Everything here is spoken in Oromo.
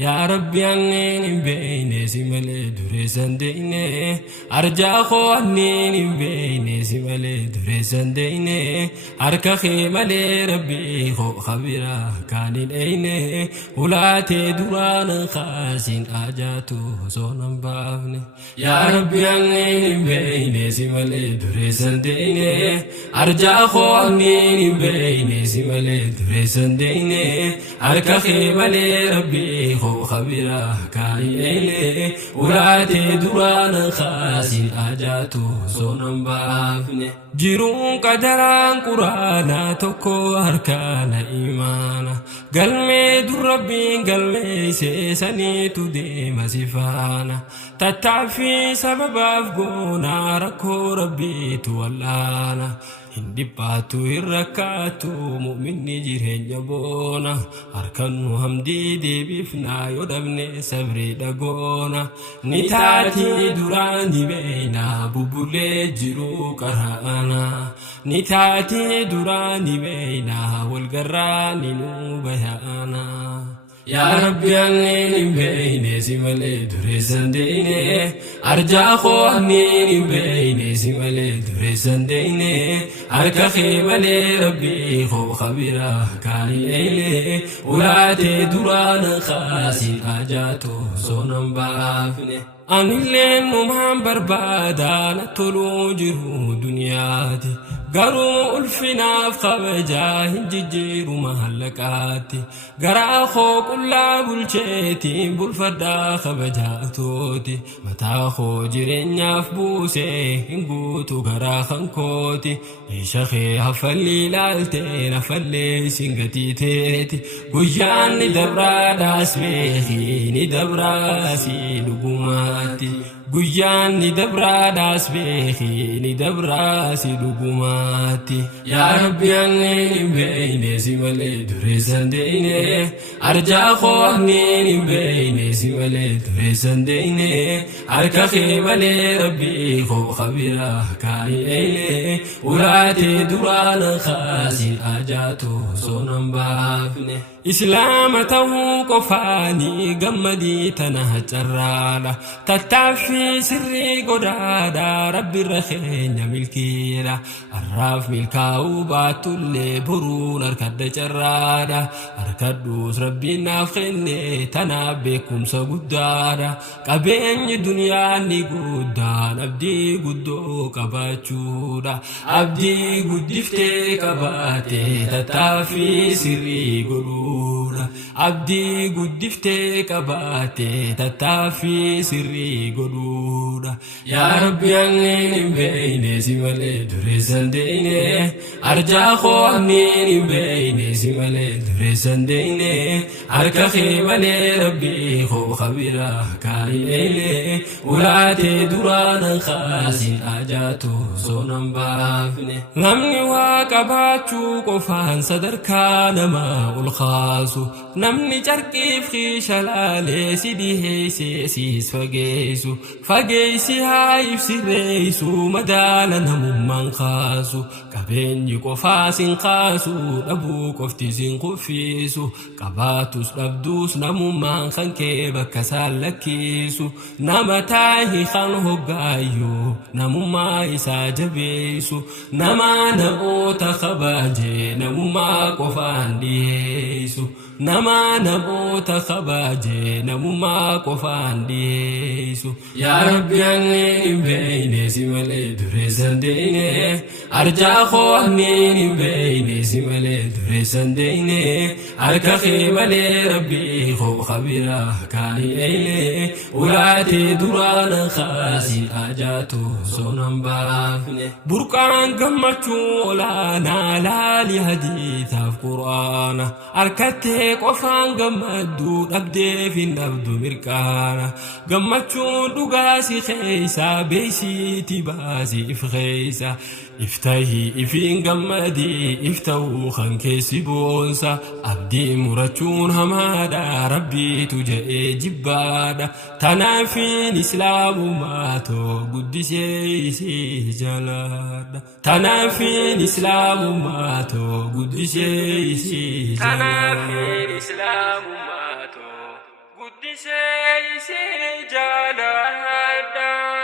يا ربي عنين بيني سمالي دريسان ديني أرجع خو عنين بيني سمالي دريسان ديني أركا خيمالي ربي خو خبيرا كان الأيني ولاتي دوران خاسين آجاتو صونم بافني يا ربي عنين بيني سمالي دريسان ديني أرجع خو عنين بيني سمالي دريسان ديني أركا خيمالي ربي خو خبيرا كايلي ولاتي دوران خاسين آجاتو صونم بافني جيرون قدران قرانا توكو هركان إيمانا قلمي دور ربي قلمي سيساني تدي مسيفانا تتعفي سبب أفقونا ركو ربي تولانا hindi baatu irrakatu mu'minni jireenya boona harkannu hamdii deebifnaa yoo dhabne sabri dhagoona ni taati duraani beeyna bubbulee jiru qaraana ni taati duraani beeyna walgarraani nu bayaana يا ربي عنين بيني سمالي دريسان ديني أرجع خو عنين بيني سمالي دريسان ديني أركا خيمالي ربي خو خبيرا كاي إيلي ولاتي دوران خاسين آجاتو صونم بافني أن اللين نمان بربادا نتلو جرو دنياتي قرو الفناف خبجا هنججيرو محلقاتي قرا خو كلا بلشيتي بلفدا خبجا توتي متا خو جرين يفبوسي هنقوتو قرا خنكوتي إيشاخي هفلي لالتي نفلي سنغتي تيتي قجان ندبرا داس بيخي ندبرا سي لقماتي قجان ندبرا داس بيخي ندبرا سي لقماتي يا ربي عنين بيني سمالي دريسان ديني أرجع خو عنين بيني سمالي دريسان ديني أركا خيمالي ربي خو خبيرا كاي إيلي ولاتي دوران خاسين آجاتو صونم بافني إسلام تو قفاني قمدي تنهج الرادة تتعفي سري قدادة ربي الرخين ملكيرا الراف ملكاو باتو اللي برون أركد جرادة أركدوس ربي نافخيني تنابيكم سقدادة قبين دنيا ني قدان أبدي قدو قباتشودا أبدي قدفتي قباتي تتعفي سري قدو abdii guddiftee qabaate tattaaffii sirrii godhuudha yaa rabbi anneen hin beeyne si malee dureessan deeyne arjaa koo anneen hin beeyne si malee dureessan deeyne harka kee malee rabbii koo kabira kaa'ileeyne ulaatee duraanan kaasin ajaatu soonan baafne namni waa qabaachuu qofaan sadarkaa namaa ol kaasu namni carqiif xiishalalee si dhiheessee siis fageessi haa ibsireessu madaala namummaan kaasu qabeenyi qofaa sin kaasu dhabuu qofti sin kuffisu qabaatus dhabduus namummaan kan kee bakka isaan lakkisu nama taahi kan hoggaayyuu namummaa isaa jabeessu nama namoota kabaajee namummaa qofaan dhiheessu nama namoota kabaajee namummaa qofaan dhiyeessu yaa rabbi anneen hin beeyne si malee dureessan deeyne arjaa koo anneen hin beeyne si malee dureessan deeyne harka kee malee rabbii koo kabira kaa'ileeyne ulaatee duraanan kaasin ajaatu soonan baafne burqaan gammachuu olaanaa laali hadiitaaf qur'aana harkattee qofaan gammaddu dhabdeef hin dhabdu mirqaana gammachuun dhugaasi keeysa beeysiti baasi if keeysa iftahii ifiin gammadii iftahuu kan keessi boonsa abdii murachuun hamaadha rabbiitu jedhee jibbaadha tanaafiin islaamummaatoo guddisee isii jalaadha tanaafiin islaamummaatoo guddisee isii jalaadha الإسلام ماتوا guddisee isee jaalladha